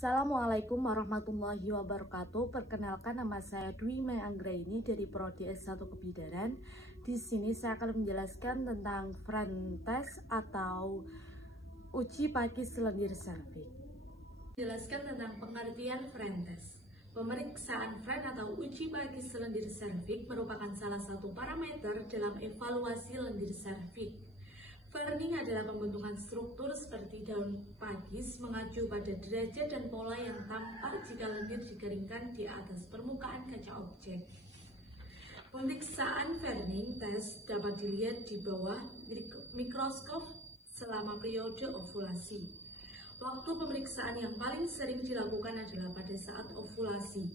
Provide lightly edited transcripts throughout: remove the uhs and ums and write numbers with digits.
Assalamualaikum warahmatullahi wabarakatuh. Perkenalkan, nama saya Dwi Mai Anggraini dari Prodi S1 Kebidanan. Di sini saya akan menjelaskan tentang friend test atau uji pakis lendir serviks. Menjelaskan tentang pengertian friend test. Pemeriksaan friend atau uji pakis lendir serviks merupakan salah satu parameter dalam evaluasi lendir serviks. Verning adalah pembentukan struktur seperti daun pakis mengacu pada derajat dan pola yang tampak jika lendir dikeringkan di atas permukaan kaca objek. Pemeriksaan Verning test dapat dilihat di bawah mikroskop selama periode ovulasi. Waktu pemeriksaan yang paling sering dilakukan adalah pada saat ovulasi,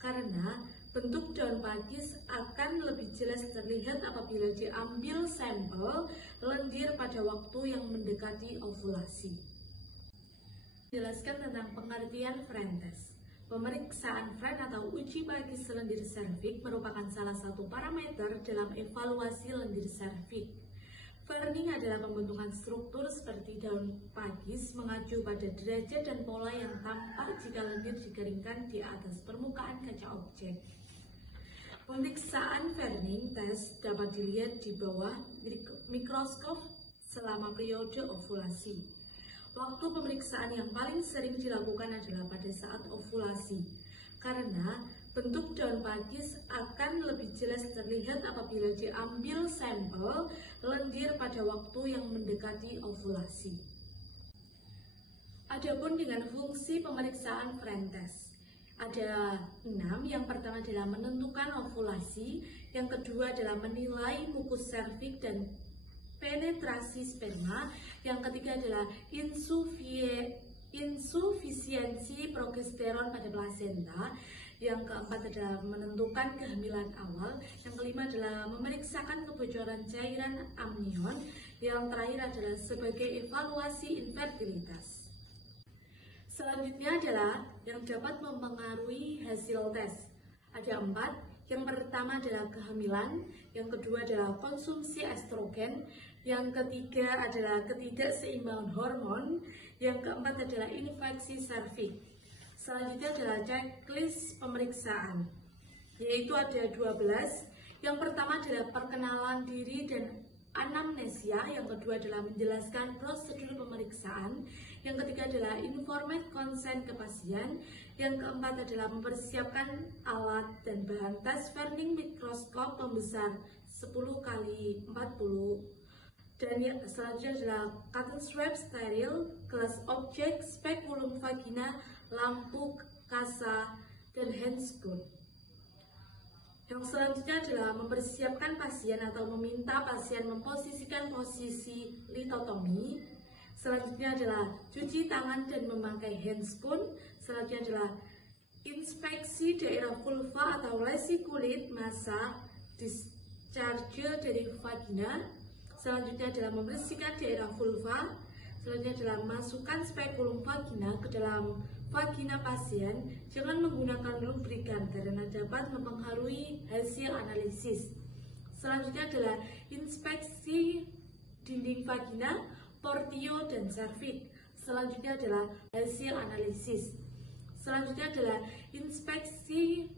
karena bentuk daun pakis akan lebih jelas terlihat apabila diambil sampel lendir pada waktu yang mendekati ovulasi. Jelaskan tentang pengertian friend test. Pemeriksaan friend atau uji pakis lendir serviks merupakan salah satu parameter dalam evaluasi lendir serviks. Verning adalah pembentukan struktur seperti daun pakis mengacu pada derajat dan pola yang tampak jika lendir dikeringkan di atas permukaan kaca objek. Pemeriksaan Verning test dapat dilihat di bawah mikroskop selama periode ovulasi. Waktu pemeriksaan yang paling sering dilakukan adalah pada saat ovulasi, karena bentuk daun pakis akan lebih jelas terlihat apabila diambil sampel lendir pada waktu yang mendekati ovulasi. Adapun dengan fungsi pemeriksaan friend test, ada 6. Yang pertama adalah menentukan ovulasi, yang kedua adalah menilai mukus serviks dan penetrasi sperma, yang ketiga adalah insufisiensi progesteron pada plasenta, yang keempat adalah menentukan kehamilan awal, yang kelima adalah memeriksakan kebocoran cairan amnion, yang terakhir adalah sebagai evaluasi infertilitas. Selanjutnya adalah yang dapat mempengaruhi hasil tes. Ada 4. Yang pertama adalah kehamilan, yang kedua adalah konsumsi estrogen, yang ketiga adalah ketidakseimbangan hormon, yang keempat adalah infeksi serviks. Selanjutnya adalah checklist pemeriksaan, yaitu ada 12. Yang pertama adalah perkenalan diri dan anamnesia, yang kedua adalah menjelaskan prosedur pemeriksaan, yang ketiga adalah informate consent ke pasien, yang keempat adalah mempersiapkan alat dan bahan tes Verning mikroskop pembesar 10x40, dan yang selanjutnya adalah cotton swab steril, kelas objek, spekulum vagina, lampu kasa, dan handscoon. Yang selanjutnya adalah mempersiapkan pasien atau meminta pasien memposisikan posisi litotomi. Selanjutnya adalah cuci tangan dan memakai handscoon. Selanjutnya adalah inspeksi daerah vulva atau lesi kulit, massa, discharge dari vagina. Selanjutnya adalah membersihkan daerah vulva. Selanjutnya adalah masukkan spekulum vagina ke dalam vagina pasien. Jangan menggunakan lubrikan karena dapat mempengaruhi hasil analisis. Selanjutnya adalah inspeksi dinding vagina, portio, dan serviks. Selanjutnya adalah hasil analisis. Selanjutnya adalah inspeksi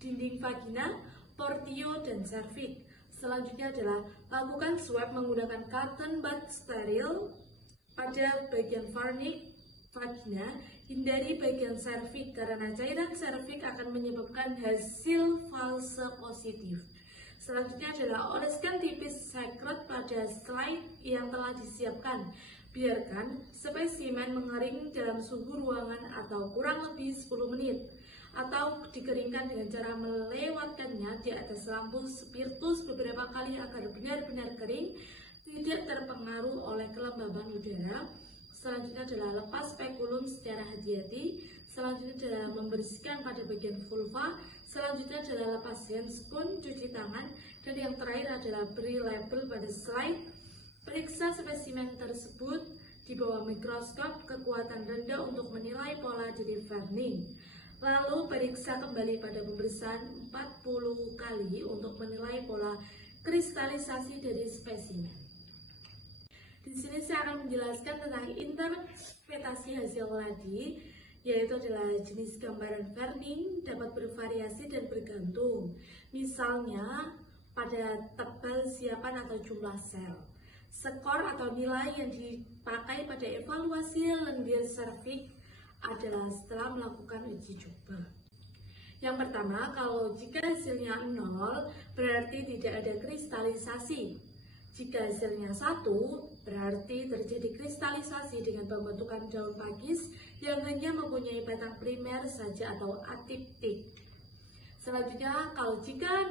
dinding vagina, portio, dan serviks. Selanjutnya adalah lakukan swab menggunakan cotton bud steril pada bagian varnik vagina. Hindari bagian serviks karena cairan serviks akan menyebabkan hasil false positif. Selanjutnya adalah oleskan tipis secret pada slide yang telah disiapkan. Biarkan spesimen mengering dalam suhu ruangan atau kurang lebih 10 menit, atau dikeringkan dengan cara melewatkannya di atas lampu spiritus beberapa kali agar benar-benar kering, tidak terpengaruh oleh kelembaban udara. Selanjutnya adalah lepas spekulum secara hati-hati. Selanjutnya adalah membersihkan pada bagian vulva. Selanjutnya adalah lepas handscoon, cuci tangan. Dan yang terakhir adalah beri label pada slide. Periksa spesimen tersebut di bawah mikroskop kekuatan rendah untuk menilai pola dari Verning. Lalu periksa kembali pada pemeriksaan 40 kali untuk menilai pola kristalisasi dari spesimen. Di sini saya akan menjelaskan tentang interpretasi hasil tadi, yaitu adalah jenis gambaran Verning dapat bervariasi dan bergantung. Misalnya pada tebal siapan atau jumlah sel, skor atau nilai yang dipakai pada evaluasi lendir serviks adalah setelah melakukan uji coba. Yang pertama, kalau jika hasilnya 0 berarti tidak ada kristalisasi. Jika hasilnya 1, berarti terjadi kristalisasi dengan pembentukan daun pakis yang hanya mempunyai batang primer saja atau adiptik. Selanjutnya, kalau jika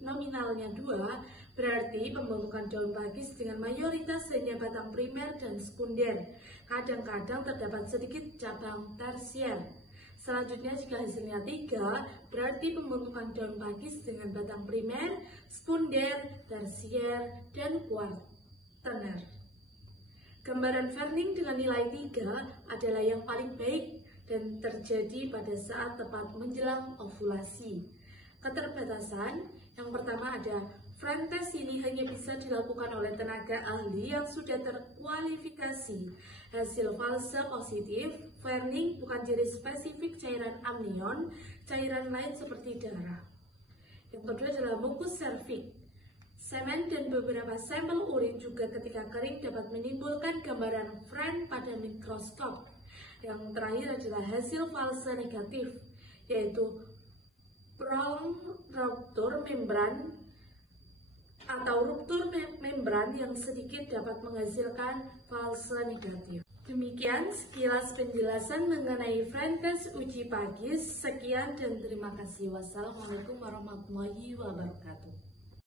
nominalnya 2, berarti pembentukan daun pakis dengan mayoritas hanya batang primer dan sekunder. Kadang-kadang terdapat sedikit cabang tersier. Selanjutnya, jika hasilnya 3, berarti pembentukan daun pakis dengan batang primer, sekunder, tersier, dan kuartener. Gambaran Verning dengan nilai 3 adalah yang paling baik dan terjadi pada saat tepat menjelang ovulasi. Keterbatasan yang pertama ada Frank test ini hanya bisa dilakukan oleh tenaga ahli yang sudah terkualifikasi. Hasil fase positif, Verning bukan ciri spesifik cairan amnion, cairan lain seperti darah. Yang kedua adalah mukus serviks. Semen dan beberapa sampel urin juga ketika kering dapat menimbulkan gambaran Frank pada mikroskop. Yang terakhir adalah hasil fase negatif, yaitu prolong ruptur membran atau ruptur membran yang sedikit dapat menghasilkan fase negatif. Demikian sekilas penjelasan mengenai Frank test uji pakis. Sekian dan terima kasih. Wassalamualaikum warahmatullahi wabarakatuh.